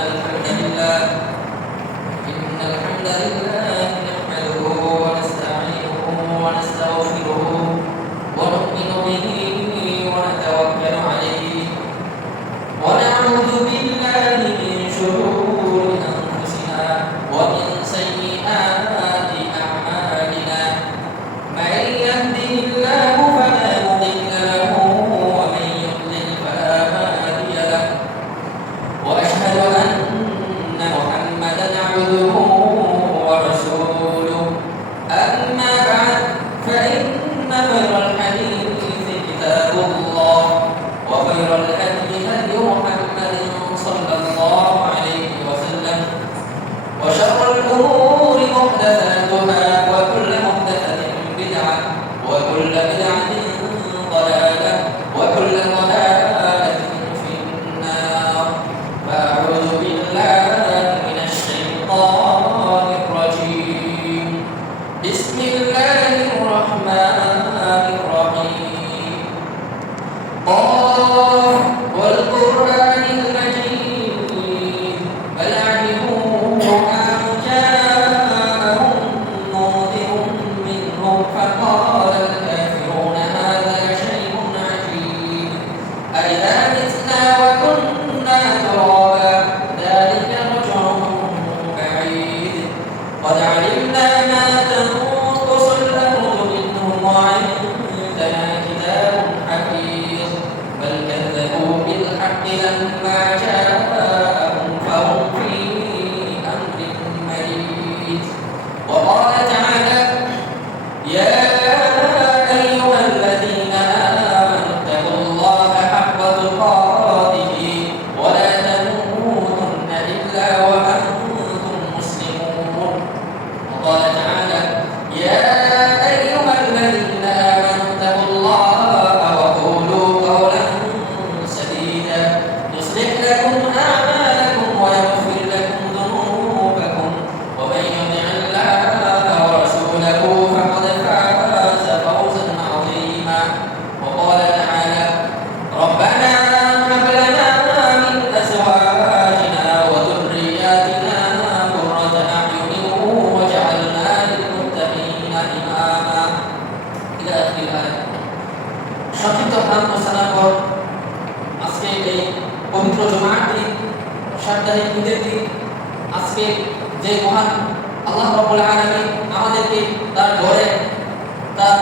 الحمد لله نحمده ونستعينه ونستغفره ونؤمن به ونتوكل عليه ونعوذ بالله من شرور أنفسنا ومن سيئات أعمالنا من يهده الله فلا مضل له ومن يضلل فلا هادي له وأشهد أن محمدا عبده ورسوله أما بعد فإن خير الحديث كتاب الله وخير الهدي هدي محمد صلى الله عليه وسلم وشر الأمور محدثاتها وكل محدثة بدعة وكل بدعة ضلالة وكل ضلالة في النار فأعوذ بالله من الشيطان الرجيم بسم الله الرحمن الرحيم قاف والقرآن المجيد بل عجبوا أن جاءهم منذر منهم فقال الكافرون هذا شيء عجيب أإذا متنا وكنا ترابا ذلك رجع بعيد قد علمنا ما تنقص الأرض منهم وعندنا كتاب حفيظ بل كذبوا بالحق لما جاءهم فهم في أمر مريج وقال تعالى يا أيها الذين آمنوا اتقوا الله حق تقاته ولا تموتن إلا وأنتم مسلمون وقال تعالى يا أيها الذين آمنوا اتقوا الله وقولوا قولا سديدا يصلح لكم أعمالكم ويغفر لكم ذنوبكم ومن يطع الله ورسوله فقد فاز فوزا عظيما وقال تعالى ربنا هب لنا من أزواجنا وذرياتنا قرة أعين واجعلنا للمتقين إماما إلى آخر الآية সংক্ষিপ্ত ধান ঘোষণার পর আজকে এই পবিত্র জুমার দিন সাপ্তাহিক ঈদের দিন আজকে যে মহান আল্লাহ রাব্বুল আলামিন আমাদেরকে তার ঘরে তার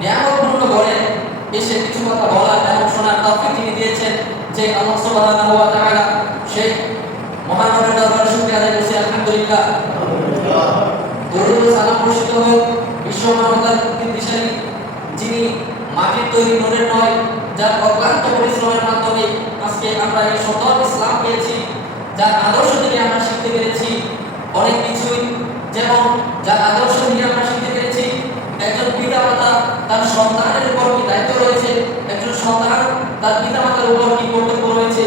নিয়ামতপূর্ণ ঘরে এসে কিছু কথা বলার এবং শোনার তৌফিক তিনি দিয়েছেন যে আল্লাহ সুবহানাহু ওয়া তাআলা সেই মহান রবের দরবারে শুকরিয়া আদায় করছি আলহামদুলিল্লাহ দরুদ ও সালাম বর্ষিত হোক বিশ্ব মানবতার দিশারি যিনি মাটির তৈরি নূরের নয় যার অক্লান্ত পরিশ্রমের মাধ্যমে আজকে আমরা এই সুন্দর ইসলাম পেয়েছি যার আদর্শ থেকে আমরা শিখতে পেরেছি অনেক কিছুই যেমন যার আদর্শ থেকে আমরা শিখতে পেরেছি একজন পিতামাতা তার সন্তানের উপর কি দায়িত্ব রয়েছে একজন সন্তান তার পিতামাতার উপর কি কর্তব্য রয়েছে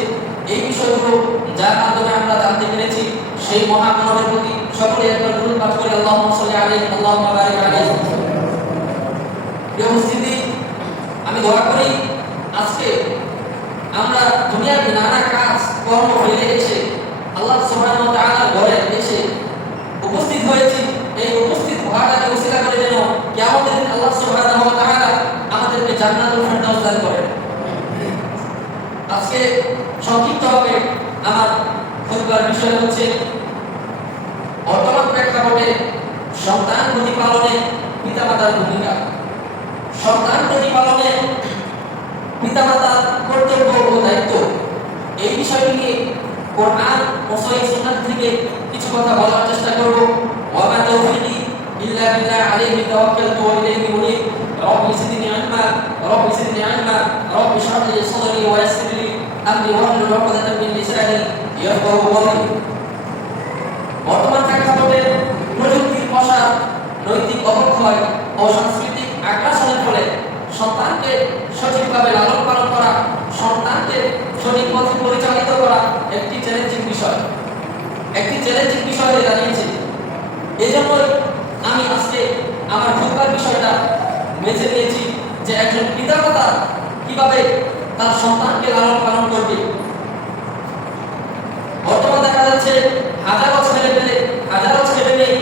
এই বিষয়গুলো যার মাধ্যমে আমরা জানতে পেরেছি সেই মহামানবের প্রতি সকলে একবার দরুদ পাঠ করে আল্লাহুম্মা সাল্লি আলাইহি আল্লাহুম্মা বারিক আলাইহি উপস্থিতি আমি দোয়া করি আজকে আমরা দুনিয়ার নানা কাজ কর্ম ফেলে এসে আল্লাহ সুবহানাহু ওয়া তাআলার ঘরে এসে উপস্থিত হয়েছি এই উপস্থিত হওয়াটাকে উসিলা করে যেন কিয়ামতের দিন আল্লাহ সুবহানাহু ওয়া তাআলা আমাদেরকে জান্নাতুল ফেরদাউস দান করেন আজকে সংক্ষিপ্তভাবে আমার খুতবার বিষয় হচ্ছে বর্তমান প্রেক্ষাপটে সন্তান প্রতিপালনে পিতামাতার ভূমিকা সন্তান প্রতিপালনে পিতামাতার কর্তব্য ও দায়িত্ব এই বিষয়টি নিয়ে কোরআন ও সহিহ সুন্নাহ থেকে কিছু কথা বলার চেষ্টা করব ওয়া মা তাওফীকি ইল্লা বিল্লাহ আলাইহি তাওয়াক্কালতু ওয়া ইলাইহি উনীব রব্বি জিদনি ইলমা রব্বি জিদনি ইলমা রব্বি ইশরাহ লি সাদরি ওয়া ইয়াসসির লি আমরি ওয়াহলুল 'উকদাতাম মিন লিসানি ইয়াফকাহু কওলি বর্তমান প্রেক্ষাপটে প্রযুক্তির প্রসার নৈতিক অবক্ষয় ও সাংস্কৃতিক আগ্রাসনের ফলে সন্তানকে সঠিকভাবে লালন পালন করা সন্তানকে সঠিক পথে পরিচালিত করা একটি চ্যালেঞ্জিং বিষয় হয়ে দাঁড়িয়েছে এজন্য আমি আজকে আমার খুতবার বিষয়টা বেছে নিয়েছি যে একজন পিতামাতা কিভাবে তার সন্তানকে লালন পালন করবে। বর্তমানে দেখা হাজারো ছেলে মেয়ে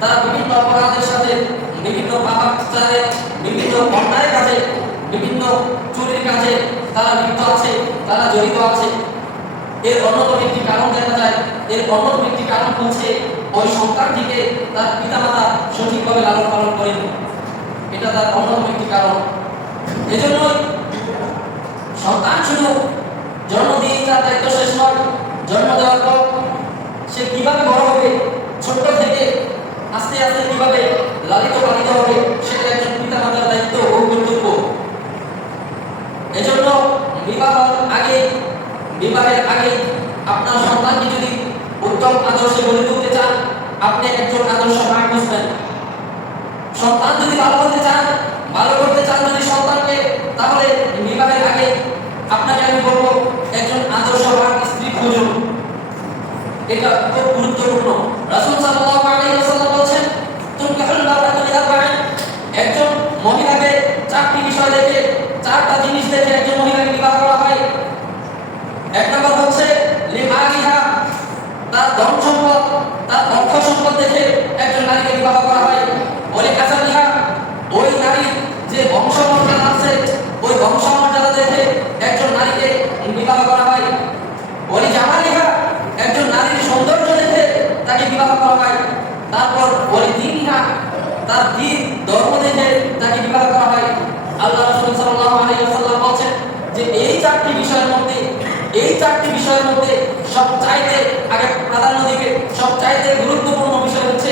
তারা বিভিন্ন অপরাধের সাথে, বিভিন্ন পাপাচারে, বিভিন্ন অন্যায় কাজে, বিভিন্ন চুরির কাজে তারা লিপ্ত আছে, তারা জড়িত আছে। এর অন্যতম একটি কারণ দেখা যায়, এর অন্যতম একটি কারণ হচ্ছে ওই সন্তানটিকে তার পিতামাতা সঠিকভাবে লালন পালন করেনি। এটা তার অন্যতম একটি কারণ। এজন্য সন্তান শুধু জন্ম দিয়েই তার দায়িত্ব শেষ নয়, জন্ম দেওয়ার পর সে কিভাবে বড় হবে, ছোট থেকে আস্তে আস্তে কিভাবে লালিত পালিত হবে, সেটা একজন পিতামাতার দায়িত্ব ও কর্তব্য। এজন্য বিবাহের আগে আপনার সন্তানকে যদি উত্তম আদর্শে গড়ে তুলতে চান, আপনি একজন আদর্শ মা খুঁজবেন। সন্তান যদি ভালো করতে চান যদি সন্তানকে, তাহলে বিবাহের আগে আপনাকে আমি বলবো একজন আদর্শ মা স্ত্রী খুঁজুন। এটা খুব গুরুত্বপূর্ণ। রাসূল সাল্লাল্লাহু আলাইহি ওয়াসাল্লাম বলেছেন, তুনকাহুল মারআতু লিআরবা'ইন, একজন মহিলাকে চারটি বিষয় দেখে, চারটা জিনিস দেখে একজন মহিলাকে বিবাহ করা হয়। এক নম্বর হচ্ছে লিমালিহা, তার ধন সম্পদ, তার অর্থ সম্পদ দেখে একজন নারীকে বিবাহ করা হয়। ওলি হাসানিহা, ওই নারীর যে বংশমর্যাদা আছে, ওই বংশমর্যাদা দেখে একজন নারীকে বিবাহ করা হয়। ওলি জামালিহা, একজন নারীর সৌন্দর্য দেখে তাকে বিবাহ করা হয়। তারপর ওলি দীনিহা, তার দ্বীন ধর্ম দেখে তাকে বিবাহ করা হয়। আল্লাহ রাসূল সাল্লাল্লাহু আলাইহি ওয়াসাল্লাম বলেন যে এই চারটি বিষয়ের মধ্যে সবচাইতে আগে প্রাধান্য দিবে, সবচাইতে গুরুত্বপূর্ণ বিষয় হচ্ছে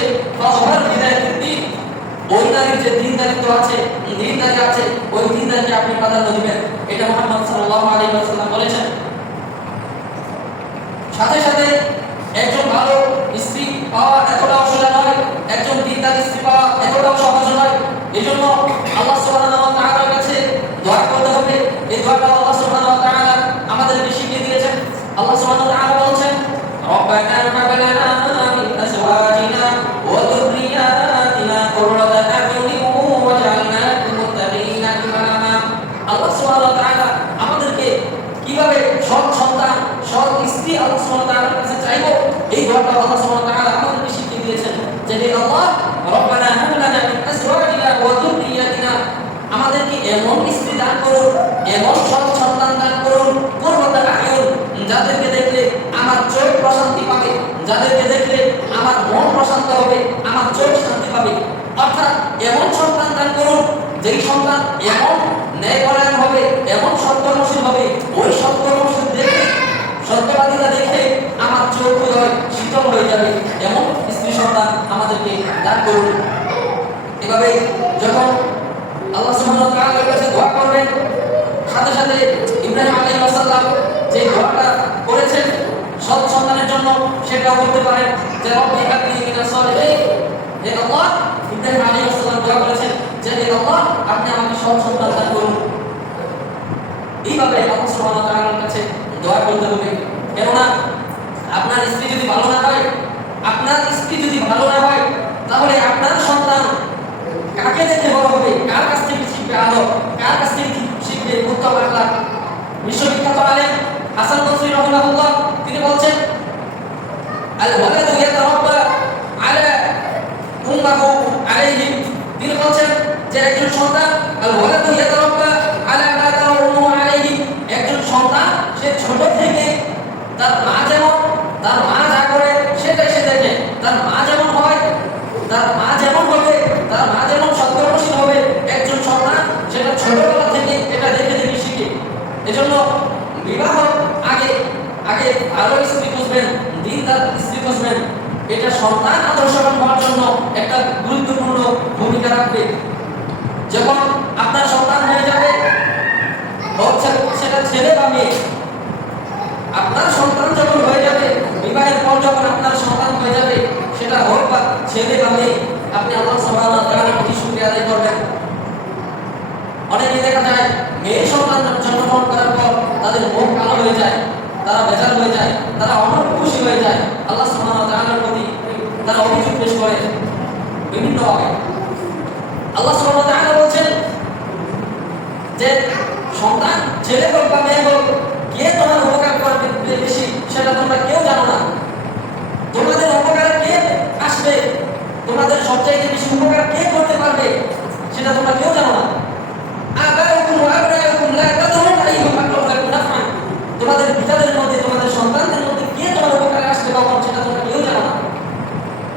ওই নারীর যে দ্বীনদারিত্ব আছে, দ্বীনদারি আছে, ওই দ্বীনদারিকে আপনি প্রাধান্য দিবেন। এটা মুহাম্মদ সাল্লাল্লাহু আলাইহি ওয়াসাল্লাম বলেছেন। সাথে সাথে একজন ভালো স্ত্রী পাওয়া এতটাও সোজা নয়, একজন দ্বীনদার স্ত্রী পাওয়া এতটাও সহজ নয়। এজন্য আল্লাহ সুবহানাহু ওয়া তাআলার কাছে দোয়া করতে হবে। এই দোয়াটা আল্লাহ সুবহানাহু ওয়া তাআলা আমাদেরকে শিখিয়ে দিয়েছেন। আল্লাহ সুবহানাহু ওয়া তাআলা বলেন, রব্বানা হাব লানা মিন আজওয়াজিনা ওয়া যুররিয়াতিনা কুররাতা আ'ইউনিন ওয়াজআলনা লিল মুত্তাকিনা ইমামা। আল্লাহ সুবহানাহু ওয়া তাআলা আমাদেরকে কিভাবে সৎ সন্তান, সৎ স্ত্রী আল্লাহ সুবহানাহু ওয়া তাআলার কাছে চাইবো, এই দোয়াটা আল্লাহ সুবহানাহু ওয়া তাআলা আমাদেরকে শিখিয়ে দিয়েছেন যে হে আল্লাহ, রব্বানা হাব লানা মিন আজওয়াজিনা ওয়া যুররিয়াতিনা, আমাদেরকে এমন স্ত্রী দান করুন, এমন সৎ সন্তান দান করুন, কুররাতা আ'ইউন, যাদেরকে দেখলে আমার চোখ প্রশান্তি পাবে, যাদেরকে দেখলে আমার মন প্রশান্ত হবে, আমার চোখ শান্তি পাবে। অর্থাৎ এমন সন্তান দান করুন যেই সন্তান এমন ন্যায়পরায়ণ হবে, এমন সৎকর্মশীল হবে, ওই সৎকর্মশীল দেখে, সত্যবাদিতা দেখে আমার চোখ হৃদয় শীতল হয়ে যাবে, এমন স্ত্রী সন্তান আমাদেরকে দান করুন। এভাবে যখন আল্লাহ সুবহানাহু ওয়া তাআলার কাছে দোয়া করবেন, সাথে সাথে ইব্রাহিম আলাইহিস সালাম যে দোয়াটা করেছেন সৎ সন্তানের জন্য, সেটাও বলতে পারেন যে রব্বি হাবলি মিনাস সালিহিন। হে আল্লাহ, ইব্রাহিম আলাইহিস সালাম দোয়া করেছেন যে হে আল্লাহ, আপনি আমাকে সৎ সন্তান দান করুন। এইভাবে আল্লাহ সুবহানাহু ওয়া তাআলার কাছে দোয়া করতে হবে। কেননা আপনার স্ত্রী যদি ভালো না হয়, তাহলে আপনার সন্তান কাকে দেখে বড় হবে, কার কাছ থেকে শিখবে আদব, কার কাছ থেকে শিখবে উত্তম আখলাক। বিশ্ববিখ্যাত আলেম হাসান বসরি রাহিমাহুল্লাহ তিনি বলছেন, আল ওয়ালাদু ইয়াতারাব্বা আলা উম্মাহু আলাইহি, তিনি বলছেন যে একজন সন্তান আল ওয়ালাদু ইয়াতারাব্বা আলা মা তারা উম্মুহু আলাইহি, একজন সন্তান সে ছোট থেকে তার মা যা করে সেটাই সে দেখে। তার মা যেমন হয়, তার মা যেমন হবে, তার মা যেমন সৎকর্মশীল হবে, একজন সন্তান সেটা ছোটবেলা থেকে এটা দেখে দেখে শিখে। এজন্য বিবাহ আগে ভালো স্ত্রী খুঁজবেন, দিনদার স্ত্রী খুঁজবেন। এটা সন্তান আদর্শবান হওয়ার জন্য একটা গুরুত্বপূর্ণ ভূমিকা রাখবে। যখন আপনার সন্তান হয়ে যাবে, সেটা ছেলে বা মেয়ে, আপনার সন্তান যখন হয়ে যাবে, বিবাহের পর যখন আপনার সন্তান হয়ে যাবে, সেটা হোক বা ছেলে বা মেয়ে, আপনি আল্লাহ সুবহানাহু ওয়া তাআলার প্রতি শুকরিয়া আদায় করবেন। অনেকে দেখা যায় মেয়ে সন্তান জন্মগ্রহণ করার পর তাদের মুখ কালো হয়ে যায়, তারা বেজার হয়ে যায়, তারা খুশি হয়ে যায়, আল্লাহ সুবহানাহু ওয়া তাআলার প্রতি তারা অভিযোগ পেশ করে বিভিন্নভাবে। আল্লাহ সুবহানাহু ওয়া তাআলা বলছেন যে সন্তান ছেলে হোক বা মেয়ে হোক, কে তোমার উপকার করবে বেশি সেটা তোমরা কেউ জানো না। তোমরা উপকার কে করতে পারবে সেটা তোমরা কেউ জানো না। আবাউকুম ওয়া আবনাউকুম লা তাদরুন আইয়ুহুম আকরাবু লাকুম নাফআন, তোমাদের পিতাদের মধ্যে তোমাদের সন্তানদের মধ্যে কে তোমার উপকারে আসবে কখন সেটা তোমরা কেউ জানো না।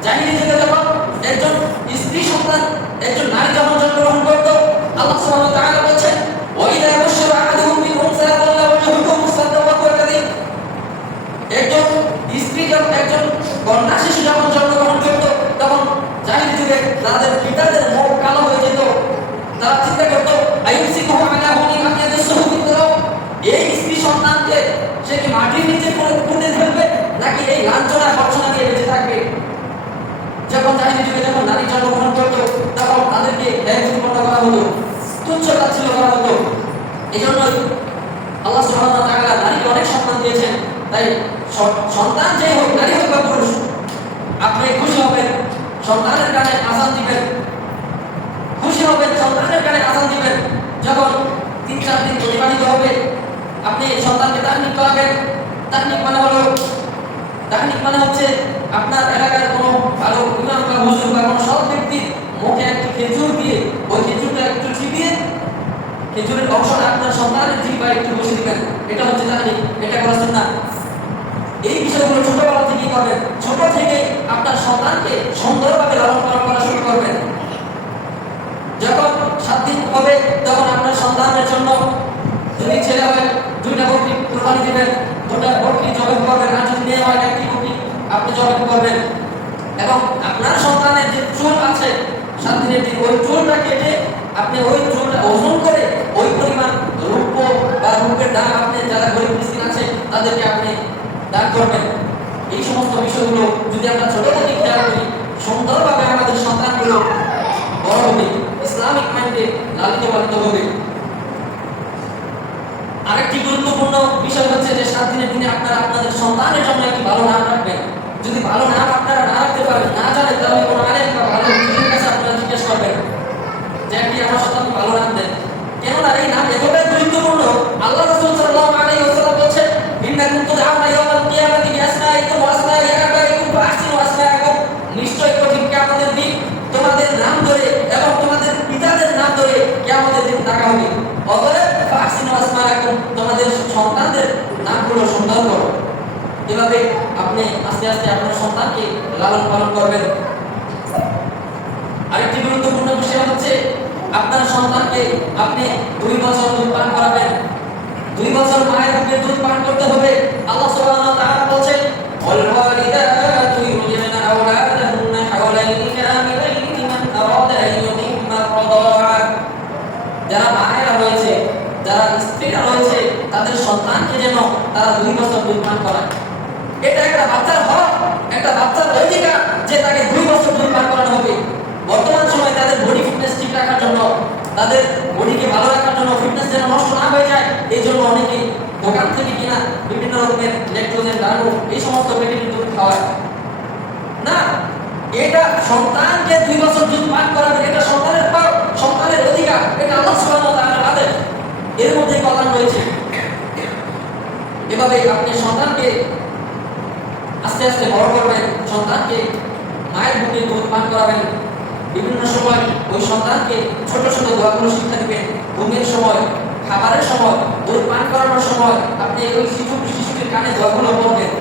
জাহিলি যুগে যখন একজন স্ত্রী সন্তান একজন নারী যখন জন্মগ্রহণ করত, আল্লাহ সুবহানাহু ওয়া তাআলা বলেন ওয়া ইযা বুশিরা আহাদুহুম বিল উনসা যাল্লা ওয়াজহুহু মুসওয়াদ্দান ওয়া হুয়া কাযীব। একজন স্ত্রী যখন একজন কন্যা শিশু যখন জন্মগ্রহণ করত তখন জাহিলি যুগে তাদের পিতাদের মুখ কালো হয়ে যেত। তারা চিন্তা করতো আইয়ুমসিকুহু আলা হুনি মান ইয়াদুসুহু ফিত-তুরাব, এই স্ত্রী সন্তানকে সে কি মাটির নিচে পুঁতে ফেলবে নাকি এই লাঞ্ছনা ভর্ৎসনা দিয়ে বেঁচে থাকবে। যখন জাহিলি যুগে যখন নারী জন্মগ্রহণ করত তখন তাদেরকে ব্যয়প্রতিপন্ন করা হতো, তুচ্ছ তাচ্ছিল্য করা হতো। এই জন্যই আল্লাহ সুবহানাহু ওয়া তাআলা নারীকে অনেক সম্মান দিয়েছেন। তাই সন্তান যে হোক, নারী হোক বা পুরুষ, আপনি খুশি হবেন সন্তানের কানে আযান দিবেন, খুশি হবেন সন্তানের কানে আযান দিবেন। যখন 3-4 দিন পরিমাণিত হবে আপনি সন্তানকে তাহনিক করাবেন। তাহনিক মানে হচ্ছে আপনার এলাকার কোনো ভালো ইমাম বা হুজুর বা কোনো সৎ ব্যক্তির মুখে একটি খেজুর দিয়ে ওই খেজুরটা একটু চিবিয়ে খেজুরের অংশটা আপনার সন্তানের জিহ্বায় একটু বসে দিবেন, এটা হচ্ছে তাহনিক। এটা করা সুন্নাহ। এই বিষয়গুলো ছোটবেলা থেকেই করবেন। ছোট থেকে আপনার সন্তানকে সুন্দরভাবে লালন পালন করা শুরু করবেন। যখন 7 দিন হবে তখন আপনার সন্তানের জন্য যদি ছেলে হয় 2টা বকরি কুরবানি দিবেন, 2টা বকরি জবাই করবেন, আর যদি মেয়ে হয় 1টি বকরি আপনি জবাই করবেন। এবং আপনার সন্তানের যে চুল আছে 7 দিনের দিন ওই চুলটা কেটে আপনি ওই চুলটা ওজন করে ওই পরিমাণ রূপ বা রূপের দাম আপনি যারা গরিব মিসকিন আছে তাদেরকে আপনি দান করবেন। এই সমস্ত বিষয়গুলো যদি আমরা ছোট থেকে খেয়াল করি সুন্দরভাবে আমাদের সন্তানগুলো বড় হবে, ইসলামিক মাইন্ডে লালিত পালিত হবে। আরেকটি গুরুত্বপূর্ণ বিষয় হচ্ছে যে 7 দিনের দিনে আপনারা আপনাদের সন্তানের জন্য একটি ভালো নাম রাখবেন। যদি ভালো নাম আপনারা না রাখতে পারেন, না জানেন, তাহলে কোনো আলেম বা ভালো হুজুরের কাছে আপনারা জিজ্ঞেস করবেন যে আপনি আমার সন্তানকে ভালো নাম দেন। কেননা এই নাম এতটাই গুরুত্বপূর্ণ। আল্লাহ রাসূল সাল্লাল্লাহু আলাইহি ওয়াসাল্লাম বলেছেন ইন্নাকুম তুদআউনা ইয়াওমাল কিয়ামাতি বিআসমাইকুম ওয়া আসমাই আবাইকুম ফাহসিনু আসমাআকুম, নিশ্চয় কঠিন কিয়ামতের দিন তোমাদের নাম ধরে এবং তোমাদের পিতাদের নাম ধরে কিয়ামতের দিন ডাকা হবে। অতএব ফাহসিনু আসমাআকুম, তোমাদের সন্তানদের নামগুলো সুন্দর করো। এভাবে আপনি আস্তে আস্তে আপনার সন্তানকে লালন পালন করবেন। আরেকটি গুরুত্বপূর্ণ বিষয় হচ্ছে আপনার সন্তানকে আপনি 2 বছর দুধ পান করাবেন। 2 বছর মায়ের বুকে দুধ পান করতে হবে। আল্লাহ সুবহানাহু ওয়া তাআলা বলেন ওয়াল ওয়ালিদাতু ইউরদি'না আওলাদাহুন্না হাওলাইনি কামিলাইনি লিমান আরাদা আন ইউতিম্মা আর-রাদা'a, যারা মায়েরা রয়েছে, যারা স্ত্রীরা রয়েছে, তাদের সন্তানকে যেন তারা 2 বছর দুধ পান করায়। এটা একটা বাচ্চার হক, একটা বাচ্চার অধিকার যে তাকে 2 বছর দুধ পান করানো হবে। বর্তমান সময়ে তাদের বডি ফিটনেস ঠিক রাখার জন্য, তাদের বডিকে ভালো রাখার জন্য, ফিটনেস যেন নষ্ট না হয়ে যায়, এই জন্য অনেকে দোকান থেকে কিনা বিভিন্ন রকমের ল্যাকটোজেন গাঢ় এই সমস্ত প্যাকেটের দুধ খাওয়ায় না। এটা সন্তানকে 2 বছর দুধ পান করাবে, এটা সন্তানের হক, সন্তানের অধিকার। এটা আল্লাহ সুবহানাহু ওয়া তাআলার আদেশ, এর মধ্যে কল্যাণ রয়েছে। এভাবে আপনি সন্তানকে আস্তে আস্তে বড় করবেন, সন্তানকে মায়ের বুকে দুধ পান করাবেন। বিভিন্ন সময় ওই সন্তানকে ছোট ছোট দোয়াগুলো শিক্ষা দিবেন। ঘুমের সময়, খাবারের সময়, দুধ পান করানোর সময় আপনি ওই শিশুটির কানে দোয়াগুলো পড়বেন।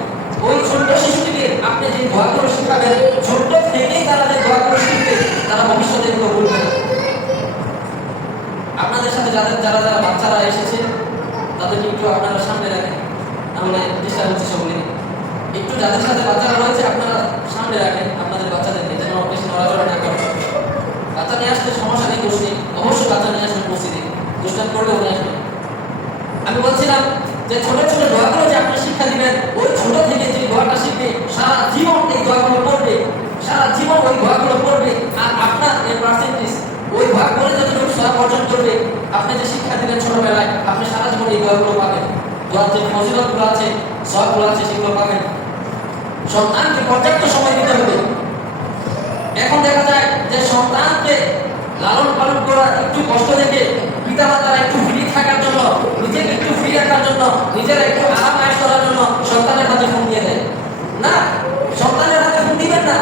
ওই ছোট্ট শিশুটিকে আপনি যে দোয়াগুলো শিখাবেন, ছোট্ট থেকেই তারা যে দোয়াগুলো শিখবে তারা ভবিষ্যতে এগুলো ভুলবে না। আপনাদের সাথে যারা বাচ্চারা এসেছে তাদেরকে একটু আপনারা সামনে রাখেন, আমরা চেষ্টা করছি সকলে একটু যাদের সাথে বাচ্চারা রয়েছে আপনারা সামনে রাখেন আপনাদের বাচ্চাদেরকে, যেন বেশি নড়াচড়া না করে। বাচ্চা নিয়ে আসলে সমস্যা নেই, দোষ নেই, অবশ্যই বাচ্চা নিয়ে আসবেন মসজিদে, দুষ্টান করলেও নিয়ে আসবেন। আমি বলছিলাম যে ছোট ছোট দোয়াগুলো যে আপনি শিক্ষা দিবেন, ওই ছোট থেকে যে দোয়াটা শিখবে সারা জীবন এই দোয়াগুলো পড়বে, সারা জীবন ওই দোয়াগুলো পড়বে। আর আপনার এই পার্সেন্টেজ ওই দোয়া করে যতটুকু সওয়াব অর্জন করবে, আপনি যে শিক্ষা দিবেন ছোটবেলায়, আপনি সারা জীবন এই দোয়াগুলো পাবেন। দোয়ার যে ফজিলতগুলো আছে, সওয়াবগুলো আছে, সেগুলো পাবেন। সন্তানকে পর্যাপ্ত সময় দিতে হবে। এখন দেখা যায় যে সন্তানকে লালন পালন করা একটু কষ্ট থেকে পিতামাতারা একটু ফ্রি থাকার জন্য, নিজেকে একটু ফ্রি রাখার জন্য, নিজের একটু আরাম আয়েশ করার জন্য সন্তানের হাতে ফোন দিয়ে দেয়। না, সন্তানের হাতে ফোন দিবেন না,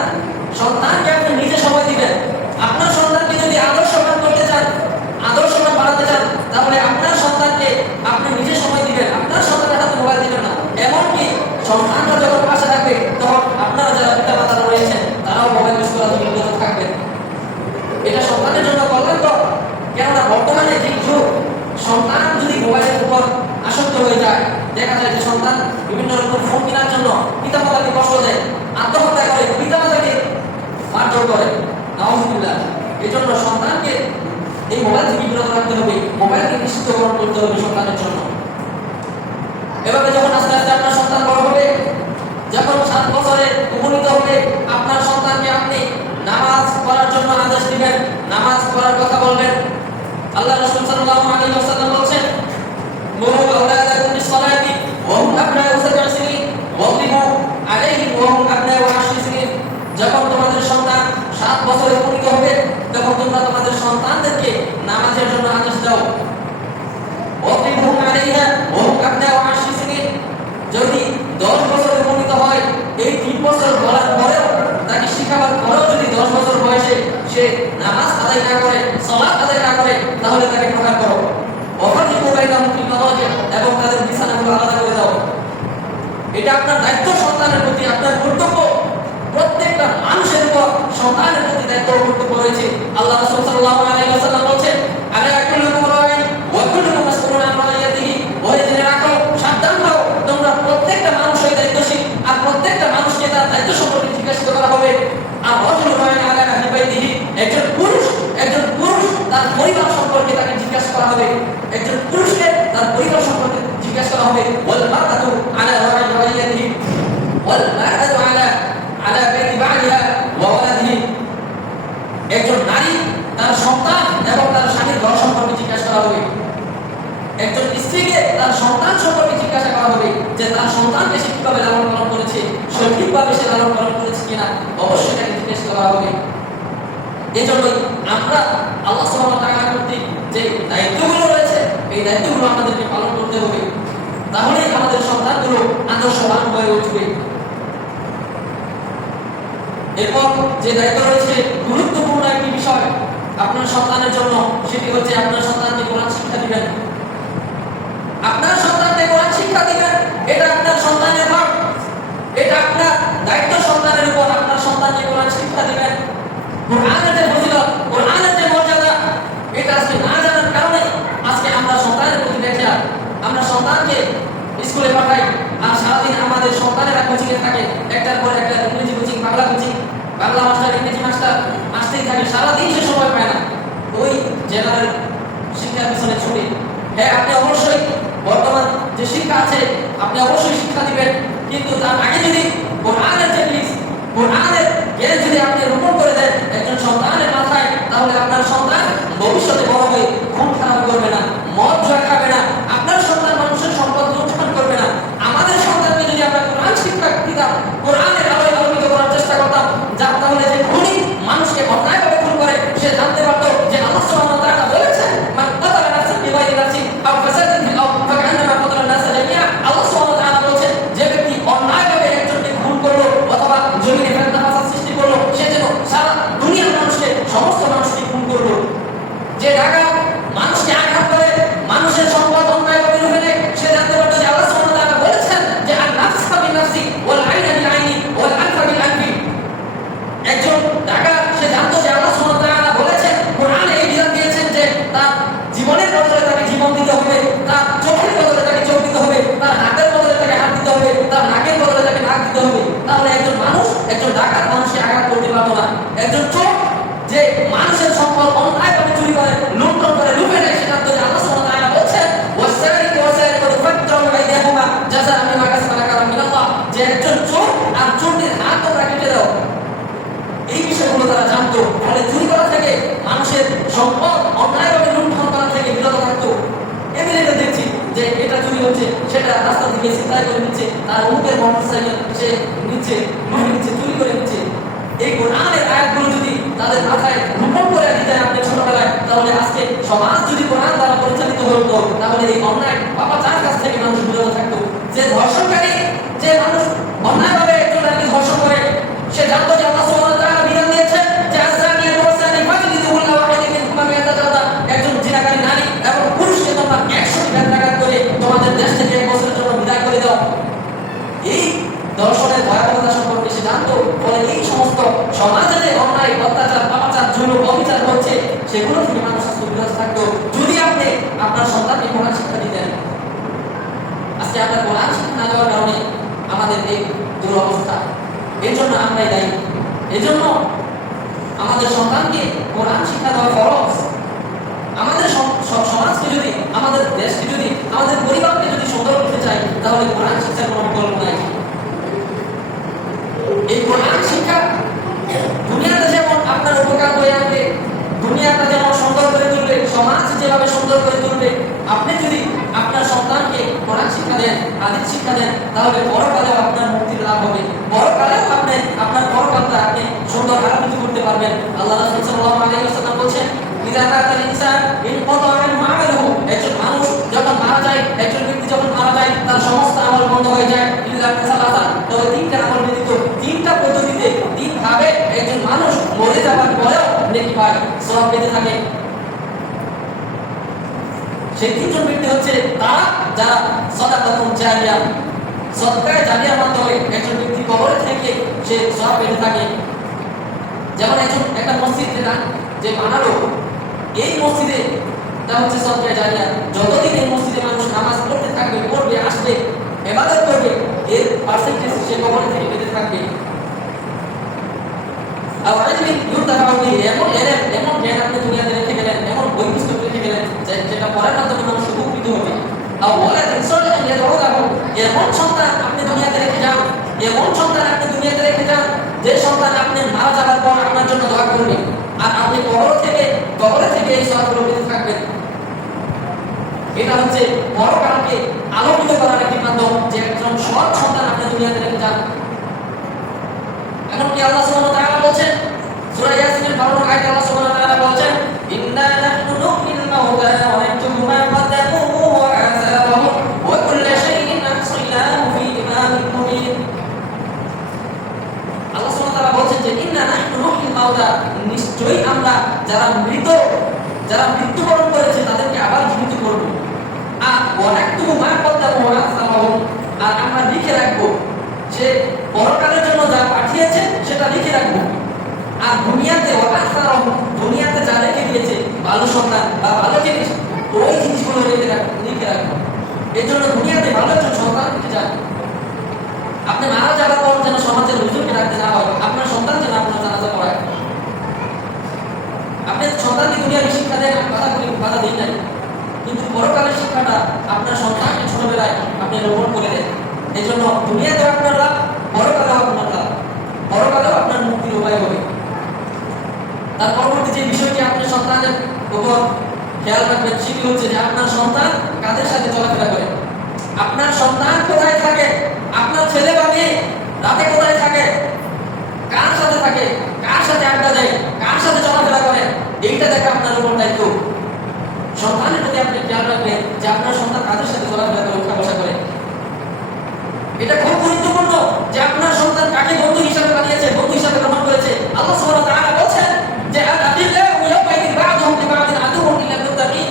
সন্তানকে আপনি নিজে সময় দিবেন। বিভিন্ন রকম ফোন কেনার জন্য পিতামাতাকে কষ্ট দেয়, আত্মহত্যা করে, পিতামাতাকে মারধর করে। নাউজুবিল্লাহ। এই জন্য সন্তানকে এই মোবাইল থেকে বিরত রাখতে হবে, মোবাইলকে নিষিদ্ধকরণ করতে হবে সন্তানের জন্য। এভাবে যখন আস্তে আস্তে আপনার সন্তান বড় হবে, যখন 7 বছরে উপনীত হবে, আপনার সন্তানকে আপনি নামাজ পড়ার জন্য আদেশ দিবেন, নামাজ পড়ার কথা বলবেন। আল্লাহ রাসূল সাল্লাল্লাহু আলাইহি ওয়াসাল্লাম বলেছেন, মুরু আওলাদাকুম বিস-সালাতি ওয়া হুম আবনাউ 7 সিনিন ওয়াদরিবু আলাইহিম ওয়া হুম আবনাউ 10 সিনিন। যখন তোমাদের সন্তান 7 বছরে উপনীত হবে, তখন তোমরা তোমাদের সন্তানদেরকে নামাজের জন্য আদেশ দাও। ওয়াদরিবু আলাইহা ওয়া হুম আবনাউ 10 সিনিন। যদি 10 বছরে উপনীত হয়, এই 3 বছর বলার পরেও, তাকে শিখাবার পরেও যদি 10 বছর বয়সে সে নামাজ আদায় না করে, সালাত আদায় না করে, তাহলে তাকে প্রহার করো। ওয়াফারিকু বাইনাহুম ফিল মাদাজি, এবং তাদের বিছানাগুলো আলাদা করে দাও। এটা আপনার দায়িত্ব, সন্তানের প্রতি আপনার কর্তব্য। প্রত্যেকটা মানুষের উপর সন্তানের প্রতি দায়িত্ব ও কর্তব্য রয়েছে। আল্লাহ রাসূল সাল্লাল্লাহু আলাইহি ওয়াসাল্লাম বলেছেন, আলা কুল্লুকুম রাঈন ওয়া কুল্লুকুম মাসউলুন আন রাইয়াতিহি। ওই জেনে রাখো, সাবধান হও, তোমরা প্রত্যেকটা মানুষই দায়িত্বশীল, আর প্রত্যেকটা মানুষকে তার দায়িত্ব সম্পর্কে জিজ্ঞাসা করা হবে। আর রাজুলুন রাঈন আলা আহলি বাইতিহি, একজন পুরুষ তার পরিবার সম্পর্কে তাকে জিজ্ঞাসা করা হবে। একজন পুরুষকে তার পরিবার সম্পর্কে জিজ্ঞাসা করা হবে। ওয়াল মারআতু আলা রাইয়াতিহি ওয়াল মারআতু আলা বাইতি বা'লিহা ওয়া ওয়ালাদিহি। একজন নারী তার সন্তান এবং তার স্বামীর ঘর সম্পর্কে জিজ্ঞাসা করা হবে। একজন স্ত্রীকে তার সন্তান সম্পর্কে জিজ্ঞাসা করা হবে যে তার সন্তানকে সে কিভাবে লালন পালন করেছে, সঠিকভাবে সে লালন পালন করেছে কিনা, অবশ্যই তাকে জিজ্ঞাসা করা হবে। এজন্যই আমরা আল্লাহ সুবহানাহু ওয়া তাআলা কর্তৃক যে দায়িত্বগুলো রয়েছে, এই দায়িত্বগুলো আমাদেরকে পালন করতে হবে। তাহলেই আমাদের সন্তানগুলো আদর্শবান হয়ে উঠবে। এরপর যে দায়িত্ব রয়েছে, গুরুত্বপূর্ণ একটি বিষয় আপনার সন্তানের জন্য, সেটি হচ্ছে আপনার সন্তানকে কোরআন শিক্ষা দিবেন। আপনার সন্তানকে কোরআন শিক্ষা দিবেন, এটা আপনার সন্তানের হক, এটা আপনার দায়িত্ব। সন্তানের উপর আপনার সন্তানকে কোরআন শিক্ষা দিবেন। কোরআনের যে ফজিলত, কোরআনের যে মর্যাদা, এটা আজকে না জানার কারণে আজকে আমরা সন্তানের প্রতি দেখে আমরা সন্তানকে স্কুলে পাঠাই, আর সারাদিন আমাদের সন্তানেরা কোচিংয়ে থাকে, একটার পর একটা ইংরেজি coaching, Bangla coaching, Bangla master, ইংরেজি মাস্টার আসতেই থাকে, সারাদিন সে সময় পায় না ওই জেনারেল শিক্ষার পিছনে ছুটে। হ্যাঁ, আপনি অবশ্যই বর্তমান যে শিক্ষা আছে আপনি অবশ্যই শিক্ষা দিবেন, কিন্তু তার আগে যদি কোরআনের যে লিস্ট, কোরআনের জ্ঞান যদি আপনি রোপণ করে দেন একজন সন্তানের মাথায়, তাহলে আপনার সন্তান ভবিষ্যতে বড় হয়ে খুন খারাপ করবে না, মদ জুয়া খাবে না, আপনার সন্তান মানুষের সম্পদ লুণ্ঠন করবে না। আমাদের সন্তানকে যদি আমরা কোরআন শিক্ষা দিতাম, কোরআনের আলোয় আলোকিত করার চেষ্টা করতাম, যার তাহলে যে খুনি মানুষকে অন্যায়ভাবে খুন করে সে জানতে পারতো যে আল্লাহ সুবহানাহু ওয়া তাআলা বলেছেন, মান কাতালা নাফসান বিগাইরি নাফসিন আও ফাসাদিন আও ফাকান্নামা কাতালা নাস জামিআ। আল্লাহ সুবহানাহু ওয়া তাআলা বলেছেন, যে ব্যক্তি অন্যায়ভাবে একজনকে খুন করলো অথবা জমিনে ফিতনা ফাসাদ সৃষ্টি করলো, সে যেন সারা দুনিয়ার মানুষকে, সমস্ত মানুষকে খুন করলো। যে ডাকাত মানুষকে আঘাত করে, মানুষের সম্পদ অন্যায়ভাবে লুটে নেয়, সে জানতে পারতো যে আল্লাহ সুবহানাহু ওয়া তাআলা বলেছেন যে আন নাফসা বিনাফসি ওয়াল আইনা বিল আইনি ওয়াল আনফা বিল আনফি। একজন ডাকাত সে জানতো যে আল্লাহ সুবহানাহু ওয়া তাআলা বলেছেন, কোরআনে এই বিধান দিয়েছেন যে তার জীবনের বদলে তাকে জীবন দিতে হবে, তার চোখের বদলে তাকে চোখ দিতে হবে, তার হাতের বদলে তাকে হাত দিতে হবে, তার নাকের বদলে তাকে নাক দিতে হবে। তাহলে একজন মানুষ, একজন ডাকাত মানুষকে আঘাত করতে পারতো না। একজন চোর যে মানুষের সম্পদ অন্যায়ভাবে চুরি করে, লুণ্ঠন করে, লুটে নেয়, সে জানতো যে আল্লাহ সুবহানাহু ওয়া তাআলা বলেছেন ওয়াসারিকু ওয়াসারিকাতু ফাকতাউ আইদিয়াহুমা জাযাআন বিমা কাসাবা নাকালাম মিনাল্লাহ, যে একজন চোর আর চোরটির হাত তোমরা কেটে দাও। এই বিষয়গুলো তারা জানতো, ফলে চুরি করা থেকে, মানুষের সম্পদ অন্যায়ভাবে লুণ্ঠন করা থেকে বিরত থাকতো। এমনিতে দেখছি যে এটা চুরি হচ্ছে, সেটা রাস্তা থেকে ছিনতাই করে নিচ্ছে, তার মুখের মোটরসাইকেল সে নিচ্ছে, লুটে নিচ্ছে, চুরি করে নিচ্ছে। এই কোরআনের আয়াতগুলো যদি তাদের মাথায় রোপণ করে দিতেন আপনি ছোটবেলায়, তাহলে আজকে সমাজ যদি কোরআন দ্বারা পরিচালিত হতো, তাহলে এই অন্যায় পাপাচার কাছ থেকে মানুষ বিরত থাকতো। যে ধর্ষণকারী, যে মানুষ অন্যায়ভাবে একজন নারীকে ধর্ষণ করে, সে জানতো যে আল্লাহ সুবহানাহু ওয়া তাআলা বিধান দিয়েছেন যে আযানি ওয়াসানি ফাজলিদুহুল্লাহ ওয়াহিদিন মিনকুমা মিআতা জালদা। একজন জিনাকারী নারী এবং পুরুষকে তোমরা 100টি বেত্রাঘাত করে তোমাদের দেশ থেকে 1 বছরের জন্য বিদায় করে দাও। এই দর্শনের ভয়াবহতা সম্পর্কে সে জানতো। ফলে এই সমস্ত সমাজে যে অন্যায়, অত্যাচার, পাপাচার, জুলুম, অবিচার হচ্ছে, সেগুলো থেকে মানুষ আজকে বিরত থাকতো যদি আপনি আপনার সন্তানকে কোরআন শিক্ষা দিতেন। আজকে আপনার কোরআন শিক্ষা না দেওয়ার কারণে এর জন্য আমরাই দায়ী। এজন্য আমাদের সন্তানকে কোরআন শিক্ষা দেওয়া ফরজ। আমাদের সমাজকে যদি, আমাদের দেশকে যদি, আমাদের পরিবারকে যদি সুন্দর করতে চাই, তাহলে কোরআন শিক্ষার কোনো বিকল্প নাই। এই কোরআন শিক্ষা দুনিয়াতে যেমন আপনার উপকার হয়ে আনবে, দুনিয়াটা যেমন সুন্দর করে তুলবে, সমাজ যেভাবে সুন্দর করে তুলবে, আপনি যদি আপনার সন্তানকে কোরআন শিক্ষা দেন, হাদিস শিক্ষা দেন, তাহলে পরকালেও আপনার মুক্তির লাভ হবে, পরকালেও আপনি আপনার পরকালটা আপনি সুন্দর আলোকিত করতে পারবেন। আল্লাহ রাসূল সাল্লাল্লাহু আলাইহি ওয়াসাল্লাম বলেছেন, ইযা মাতাল ইনসান ইনকাতা আনহু আমালুহু, একজন মানুষ যখন মারা যায়, একজন ব্যক্তি যখন মারা যায়, তার সমস্ত আমল বন্ধ হয়ে যায়, ইল্লা সালাতা, তবে তিনটা আমল ব্যতীত, তিনটা পদ্ধতিতে, তিন ভাবে একজন মানুষ মরে যাওয়ার পরেও নেকি পায়, সওয়াব পেতে থাকে। সেই তিনজন ব্যক্তি হচ্ছে তারা যারা সাদাকাতুন জারিয়া, সদকায়ে জারিয়ার মাধ্যমে একজন ব্যক্তি কবরে থেকে সে সওয়াব পেতে থাকে। যেমন একটা মসজিদ যে বানালো, এই মসজিদে তা হচ্ছে সদকায়ে জারিয়া, যতদিন এই মসজিদে মানুষ নামাজ পড়তে থাকবে, পড়বে, আসবে, ইবাদত করবে, এর পার্সেন্টেজ সে কবরে থেকে পেতে থাকবে। আর ইলমি ইউরতাফাউ বিহি, এমন জ্ঞান আপনি দুনিয়াতে রেখে গেলেন, এমন বই পুস্তক রেখে গেলেন যেটা পড়ার মাধ্যমে মানুষ উপকৃত হবে। আর ওয়ালাদিন সালিহিন ইয়াদউ লাহু, এমন সন্তান আপনি দুনিয়াতে রেখে যান, এমন সন্তান আপনি দুনিয়াতে রেখে যান যে সন্তান আপনি মারা যাবার পর আপনার জন্য দোয়া করবে, আর আপনি কবরে থেকে এই সওয়াবগুলো পেতে থাকবেন। এটা হচ্ছে পরকালকে আলোকিত করার একটি মাধ্যম, যে একজন সৎ সন্তান আপনি দুনিয়াতে রেখে যান। এমনকি আল্লাহ সুবহানাহু ওয়া তাআলা বলেন সূরা ইয়াসিনের 12 নং আয়াতে, আল্লাহ সুবহানাহু ওয়া তাআলা বলেন, ইন্না নাহনু নুহয়িল মাউতা ওয়া নাকতুবু মা ক্বাদ্দামু ওয়া আসারুহুম ওয়া কুল্লা শাইইন আহসায়নাহু ফি ইমামিন মুবিন। আল্লাহ সুবহানাহু ওয়া তাআলা বলেন যে ইন্না নাহনু নুহয়িল মাউতা, নিশ্চয়ই আমরা যারা মৃত্যুবরণ করেছে তাদেরকে আবার জীবিত করব। আর ওয়া নাকতুবু মা ক্বাদ্দামু ওয়া আসারুহুম, আর আমরা লিখে রাখবো যে পরকালের জন্য যা পাঠিয়েছে সেটা লিখে রাখবো। আর দুনিয়াতে যা রেখে দিয়েছে ভালো সন্তান বা ভালো জিনিস, ওই জিনিসগুলো লিখে রাখবো। এর জন্য দুনিয়াতে ভালো একজন সন্তান রেখে যান। আপনি মারা যাওয়ার পর যেন সমাজের হুজুরকে রাখতে না হয়, আপনার সন্তান যেন আপনার জানাজা পড়ায়। আপনি সন্তানকে দুনিয়ার শিক্ষা দেন, বাধা দিন নাই, কিন্তু পরকালের শিক্ষাটা আপনার সন্তানকে ছোটবেলায় আপনি রোপণ করে দেন। এই জন্য দুনিয়াতেও আপনার লাভ, পরকালেও আপনার লাভ, পরকালেও আপনার মুক্তির উপায় হবে। তার পরবর্তী যে বিষয়টি আপনার সন্তানের উপর খেয়াল রাখবেন, সেটি হচ্ছে যে আপনার সন্তান কাদের সাথে চলাফেরা করে। আপনার সন্তান কোথায় থাকে, আপনার ছেলে বা মেয়ে রাতে কোথায় থাকে, কার সাথে থাকে, কার সাথে আড্ডা দেয়, কার সাথে চলাফেরা করে, এইটা দেখা আপনার উপর দায়িত্ব। সন্তানের প্রতি আপনি খেয়াল রাখবেন যে আপনার সন্তান কাদের সাথে চলাফেরা করে, উঠা বসা করে। এটা খুব গুরুত্বপূর্ণ যে আপনার সন্তান কাকে বন্ধু হিসাবে বানিয়েছে, বন্ধু হিসাবে গ্রহণ করেছে। আল্লাহ সুবহানাহু ওয়া তাআলা বলেন যে আতিল্লাহু ইয়াউমাইদিন বা'দুহুম লিবা'দিন আদুউন ইল্লাল মুত্তাকিন,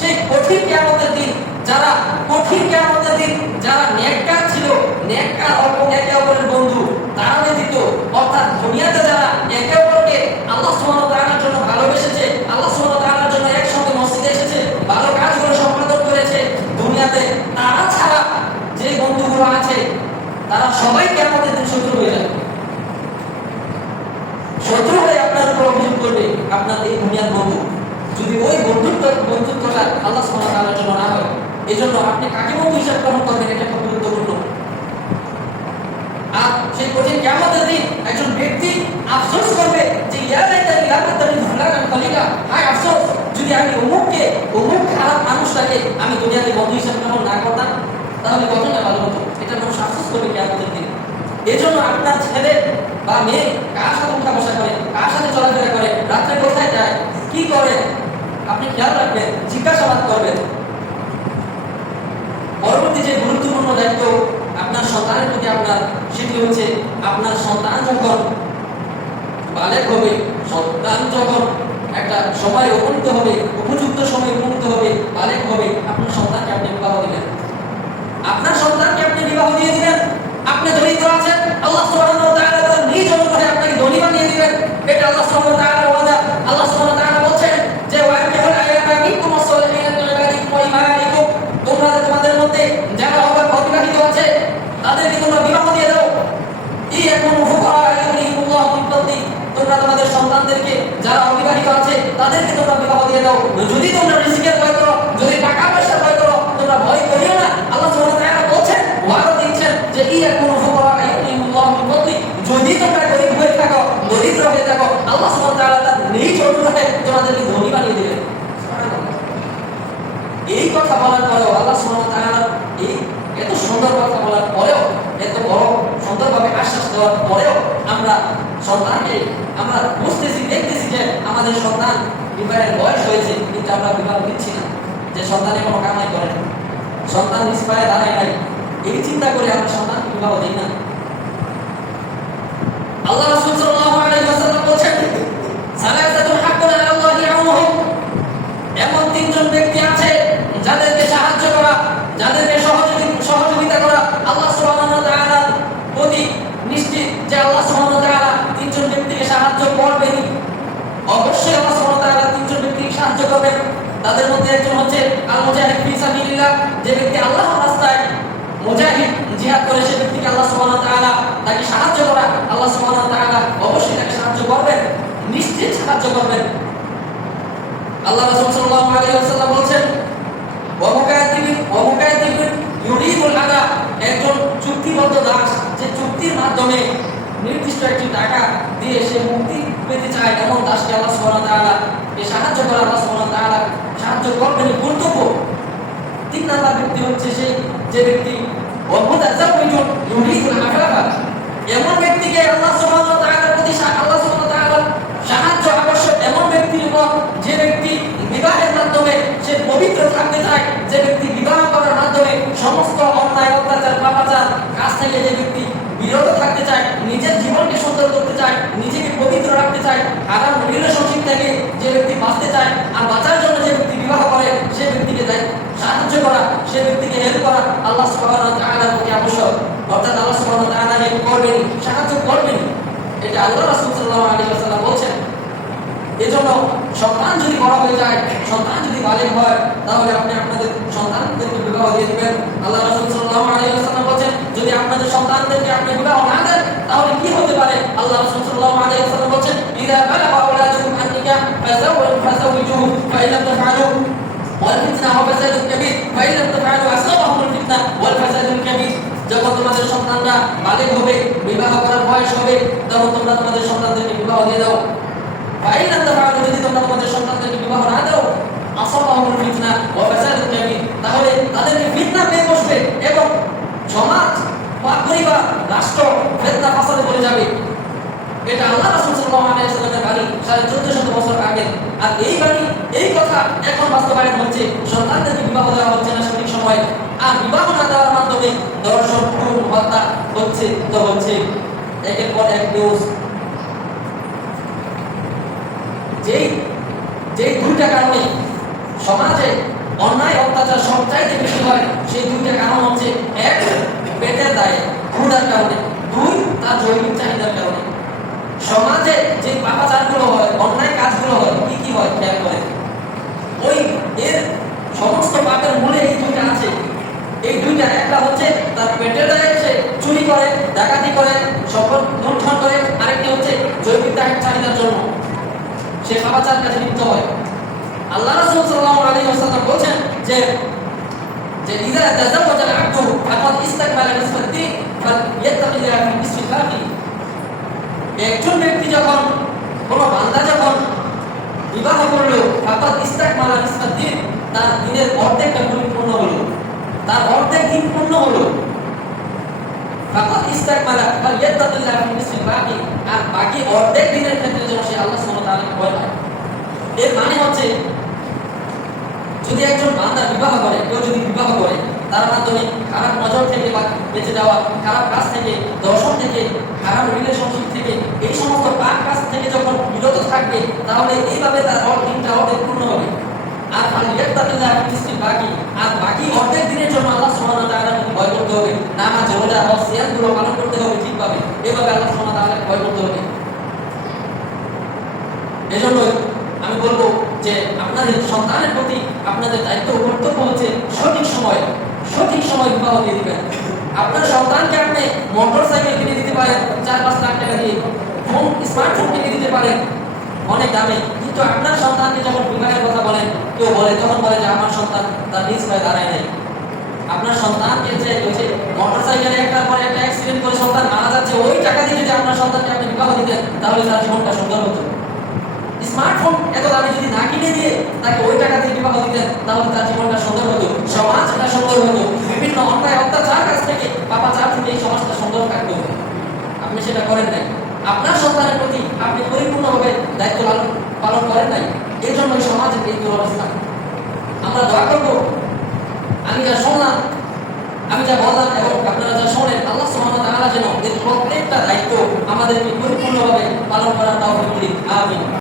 সেই কঠিন কিয়ামতের দিন যারা নেককার ছিল, নেককার একে অপরের বন্ধু, তারা ব্যতীত, অর্থাৎ দুনিয়াতে যারা একে অপরকে আল্লাহ সুবহানাহু ওয়া তাআলার জন্য ভালোবেসেছে, আল্লাহ সুবহানাহু ওয়া তাআলার জন্য একসঙ্গে মসজিদে এসেছে, ভালো কাজগুলো সম্পাদন করেছে, দুনিয়াতে তারা ছাড়া যে বন্ধুগুলো আছে তারা সবাই কিয়ামতের দিন শত্রু হয়ে যাবে। শত্রু হয়ে আপনার উপর অভিযোগ করবে আপনার এই দুনিয়ার বন্ধু, যদি ওই বন্ধুত্বটা আল্লাহ সুবহানাহু ওয়া তাআলার জন্য না হয়। এজন্য আপনি কাকে বন্ধু হিসাবে গ্রহণ করবেন, এটা খুব গুরুত্বপূর্ণ। আর সেই কঠিন কিয়ামতের দিন একজন ব্যক্তি আফসোস করবে যে ইয়া লাইতানি লাম আত্তাখি ফুলানান খলিলা, হায় আফসোস যদি আমি অমুক খারাপ মানুষটাকে আমি দুনিয়াতে বন্ধু হিসাবে গ্রহণ না করতাম, তাহলে কতটা ভালো হতো। এটা মানুষ আফসোস করবে কিয়ামতের দিন। এজন্য আপনার ছেলে বা মেয়ে কার সাথে উঠা বসা করে, কার সাথে চলাফেরা করে, রাত্রে কোথায় যায়, কি করে, আপনি খেয়াল রাখবেন, জিজ্ঞাসাবাদ করবেন। পরবর্তী যে গুরুত্বপূর্ণ দায়িত্ব আপনার সন্তানের প্রতি আপনার, সেটি হচ্ছে আপনার সন্তান যখন বালেগ হবে, সন্তান যখন একটা সময় উপনীত হবে, উপযুক্ত সময় উপনীত হবে, বালেগ হবে, আপনার সন্তানকে আপনি বিবাহ দিবেন। আপনার সন্তানকে আপনি বিবাহ দিয়ে দিবেন। আপনি দরিদ্র আছেন, আল্লাহ সুবহানাহু ওয়া তাআলা তার নিজ অনুগ্রহে আপনাকে ধনী বানিয়ে দিবেন। এটা আল্লাহ সুবহানাহু ওয়া তাআলার ওয়াদা। আল্লাহ সুবহানাহু ওয়া তাআলা বলেন যে ওয়ায়াকিহুল আয়াতা মিনকুম ওয়াস-সালিহিনা মিন ইবাদিকুম ওয়া ইমানিকুম, তোমাদের মধ্যে যারা অবিবাহিত আছে তাদেরকে তোমরা বিবাহ দিয়ে দাও। ইয়াকুনু ফুকারা যারা অবিবাহিত আছে তাদেরকে তোমরা বিবাহ দিয়ে দাও। যদি তোমরা রিজিকের ভয় করো, যদি টাকা পয়সার ভয় করো, তোমরা ভয় করিও না। আল্লাহ সুবহানাহু ওয়া তাআলা বলেন, ওয়াদা দিচ্ছেন যে ইয়াকুনু ফুকারা ইউনিল্লাহু মিন ফাদলি, যদি তোমরা গরীব হয়ে থাকো, দরিদ্র হয়ে থাকো, আল্লাহ সুবহানাহু ওয়া তাআলা তার নিজ অনুগ্রহে তোমাদেরকে ধনী বানিয়ে দিবেন। এই কথা বলার পরেও আল্লাহ সুবহানাহু ওয়া তাআলা এই এত সুন্দর কথা বলার পরেও, এত বড় সুন্দরভাবে আশ্বাস দেওয়ার পরেও আমরা সন্তানকে আমরা বুঝতেছি, দেখতেছি যে আমাদের সন্তান বিবাহের বয়স হয়েছে, কিন্তু আমরা বিবাহ দিচ্ছি না, যে সন্তানের কোনো কামাই করে না, সন্তান নিজ পায়ে দাঁড়ায় নাই, এই চিন্তা করে আমরা সন্তানকে বিবাহ দিই না। আল্লাহ রাসূল সাল্লাল্লাহু আলাইহি ওয়াসাল্লাম বলেছেন, সালাসাতুল হাক্কুন আলাল্লাহি আউনুহুম, এমন তিনজন ব্যক্তি আছে যাদেরকে সাহায্য করা, যাদেরকে সহযোগিতা করা আল্লাহ সুবহানাহু ওয়া তাআলা প্রতি নিশ্চিত যে আল্লাহ সুবহানাহু ওয়া তাআলা তিনজন ব্যক্তিকে সাহায্য করবেন। অবশ্যই আল্লাহ সুবহানাহু ওয়া তাআলা তিনজন ব্যক্তিকে সাহায্য করবেন। তাদের মধ্যে একজন হচ্ছে আল মুজাহিদ ফি সাবিলিল্লাহ, যে ব্যক্তি আল্লাহর রাস্তায় মুজাহিদ জিহাদ করে, সে ব্যক্তিকে আল্লাহ সুবহানাহু ওয়া তাআলা তাকে সাহায্য করা, আল্লাহ সুবহানাহু ওয়া তাআলা অবশ্যই তাকে সাহায্য করবেন, নিশ্চিত সাহায্য করবেন। আল্লাহ রাসূল সাল্লাল্লাহু আলাইহি ওয়াসাল্লাম বলেন, ওয়া মুকাতিবিন ইউরিদুল আদা, একজন চুক্তিবদ্ধ দাস যে চুক্তির মাধ্যমে নির্দিষ্ট একটি টাকা দিয়ে সে মুক্তি পেতে চায়, এমন দাসকে আল্লাহ সুবহানাহু ওয়া তাআলা সাহায্য করা, আল্লাহ সুবহানাহু ওয়া তাআলা সাহায্য করবেন। গুরুত্বপূর্ণ তিন নাম্বার ব্যক্তি হচ্ছে সেই যে ব্যক্তি ওয়া মুতাযাওয়িজুন ইউরিদুল আফাফা, এমন ব্যক্তিকে আল্লাহ সুবহানাহু ওয়া তাআলার প্রতি আল্লাহ সুবহানাহু ওয়া তাআলার সাহায্য আবশ্যক, এমন ব্যক্তির উপর যে ব্যক্তি বিবাহের মাধ্যমে সে পবিত্র থাকতে চায়, যে ব্যক্তি বিবাহ করার মাধ্যমে সমস্ত অন্যায় অত্যাচার পাপাচার কাজ থেকে যে ব্যক্তি বিরত থাকতে চায়, নিজের জীবনকে সুন্দর করতে চায়, নিজেকে পবিত্র রাখতে চায়, হারাম রিলেশনশিপ থেকে যে ব্যক্তি বাঁচতে চায় আর বাঁচার জন্য যে ব্যক্তি বিবাহ করে, সে ব্যক্তিকে সাহায্য করা, সে ব্যক্তিকে হেল্প করা আল্লাহ সুবহানাহু ওয়া তাআলার প্রতি আবশ্যক। অর্থাৎ আল্লাহ সুবহানাহু ওয়া তাআলা হেল্প করবেন, সাহায্য করবেন, এটা আল্লাহ রাসূল সাল্লাল্লাহু আলাইহি ওয়াসাল্লাম বলেছেন। এজন্য সন্তান যদি বড় হয়ে যায়, সন্তান যদি বালেগ হয়, তাহলে আপনি আপনাদের সন্তানদেরকে বিবাহ দিয়ে দিবেন। আল্লাহ রাসূল সাল্লাল্লাহু আলাইহি ওয়াসাল্লাম বলেছেন, যদি আপনাদের সন্তানদেরকে আপনি বিবাহ না দেন তাহলে কি হতে পারে? আল্লাহ রাসূল সাল্লাল্লাহু আলাইহি ওয়াসাল্লাম বলেছেন, ইযা বালাগা আওলাদুকুম আন-নিকাহ ফাযাওwijuhu ফাইন লাম তাফআলু ওয়াল ফিতনা ওয়া ফাসাদুন কাবীর ফাইন লাম তাফআলু আসাবাহুমুল ফিতনা ওয়াল ফাসাদুন কাবীর। যখন তোমাদের সন্তানরা বালেগ হবে, বিবাহ করার বয়স হবে, তখন তোমরা তোমাদের সন্তানদেরকে বিবাহ দিয়ে দাও। ফাইন লাম তাফআলু, যদি তোমরা তোমাদের সন্তানদেরকে বিবাহ না দাও, আসাবাহুমুল ফিতনা ওয়া ফাসাদুন কাবীর, তাহলে তাদেরকে ফিতনা পেয়ে বসবে এবং সমাজ বা পরিবার, রাষ্ট্র ফিতনা ফাসাদে পড়ে যাবে। এটা আল্লাহ রাসূল সাল্লাল্লাহু আলাইহি ওয়াসাল্লামের বাণী 1450 বছর আগে। আর এই বাণী, এই কথা এখন বাস্তবায়ন হচ্ছে। সন্তানদেরকে বিবাহ দেওয়া হচ্ছে না সঠিক সময়, আর বিবাহ না দেওয়ার মাধ্যমে দর্শন, খুন, হত্যা হচ্ছে তো হচ্ছে, একের পর এক নিউজ। যেই দুইটা কারণে সমাজে অন্যায় অত্যাচার সবচাইতে বেশি হয়, সেই দুইটা কারণ হচ্ছে, এক পেটের দায়ে ক্ষুধার কারণে, দুই তার জৈবিক চাহিদার কারণে। সমাজে যে পাপাচারগুলো হয়, অন্যায় কাজগুলো হয়, কি কি হয় খেয়াল করেন। ওই এর সমস্ত পাপের মূলে এই দুইটা আছে। এই দুইটা, একটা হচ্ছে তার পেটের দায়ে সে চুরি করে, ডাকাতি করে, সম্পদ লুণ্ঠন করে, আরেকটি হচ্ছে জৈবিক চাহিদার জন্য সে পাপাচার কাজে লিপ্ত হয়। আল্লাহ রাসূল সাল্লাল্লাহু আলাইহি ওয়াসাল্লাম বলেন যে ইযা তাযাওয়াজা আল-আবদু ফাকাদ ইসতাকমালা নিসফাত-দীন ফালইয়াত্তাকিল্লাহ ফি নিসফিল বাকি। একজন ব্যক্তি যখন, কোন বান্দা যখন বিবাহ করলো, ফাকাদ ইসতাকমালা নিসফাত-দীন, তার দিনের অর্ধেকটা পরিপূর্ণ হলো, তার অর্ধেক দিন পূর্ণ হলো। ফাকাদ ইসতাকমালা ফালইয়াত্তাকিল্লাহ ফি নিসফিল বাকি, আর বাকি অর্ধেক দিনের ক্ষেত্রে যেন সে আল্লাহ সুবহানাহু ওয়া তাআলাকে ভয় পায়। এর মানে হচ্ছে, যদি একজন বান্দা বিবাহ করে, কেউ যদি বিবাহ করে, তার মাধ্যমে খারাপ নজর থেকে বেঁচে যাওয়া, খারাপ কাজ থেকে, দর্শন থেকে, খারাপ রিলেশনশিপ থেকে, এই সমস্ত পাপ কাজ থেকে যখন বিরত থাকবে, তাহলে এইভাবে তার দিনটা অর্ধেক পূর্ণ হবে। আর ফালইয়াত্তাকিল্লাহ ফি নিসফিল বাকি, আর বাকি অর্ধেক দিনের জন্য আল্লাহ সুবহানাহু ওয়া তাআলাকে ভয় করতে হবে, নামাজ, রোজা, হজ, সিয়ামগুলো পালন করতে হবে ঠিকভাবে, এভাবে আল্লাহ সুবহানাহু ওয়া তাআলাকে ভয় করতে হবে। এজন্য আমি বলবো যে আপনাদের সন্তানের প্রতি আপনাদের দায়িত্ব ও কর্তব্য হচ্ছে সঠিক সময় বিবাহ দিয়ে দিবেন। আপনার সন্তানকে আপনি মোটর সাইকেল কিনে দিতে পারেন 4-5 লাখ টাকা দিয়ে, ফোন, স্মার্টফোন কিনে দিতে পারেন, অনেক দামি, কিন্তু আপনার সন্তানকে যখন বিবাহের কথা বলেন, কেউ বলে তখন বলে যে আমার সন্তান তার নিজ পায়ে দাঁড়ায় নাই। আপনার সন্তানকে যে মোটরসাইকেলে একটার পরে একটা অ্যাক্সিডেন্ট করে সন্তান মারা যাচ্ছে, ওই টাকা দিয়ে যদি আপনার সন্তানকে আপনি বিবাহ দিতেন তাহলে তার জীবনটা সুন্দর হতো। স্মার্টফোন এত দামি যদি না কিনে দিয়ে তাকে ওই টাকা দিয়ে বিবাহ দিতেন তাহলে তার জীবনটা সুন্দর হতো, সমাজটা সুন্দর হতো, বিভিন্ন অন্যায় অত্যাচার কাছ থেকে পাপাচার থেকে এই সমাজটা সুন্দর থাকতো। আপনি সেটা করেন নাই। আপনার সন্তানের প্রতি আপনি পরিপূর্ণভাবে দায়িত্ব পালন করেন নাই, এর জন্য এই সমাজের এই দুরবস্থা। আমরা দোয়া করবো আমি যা শুনলাম, আমি যা বললাম এবং আপনারা যা শোনেন, আল্লাহ সুবহানাহু ওয়া তাআলা যেন এর প্রত্যেকটা দায়িত্ব আমাদেরকে পরিপূর্ণভাবে পালন করার তৌফিক দিন। আমিন।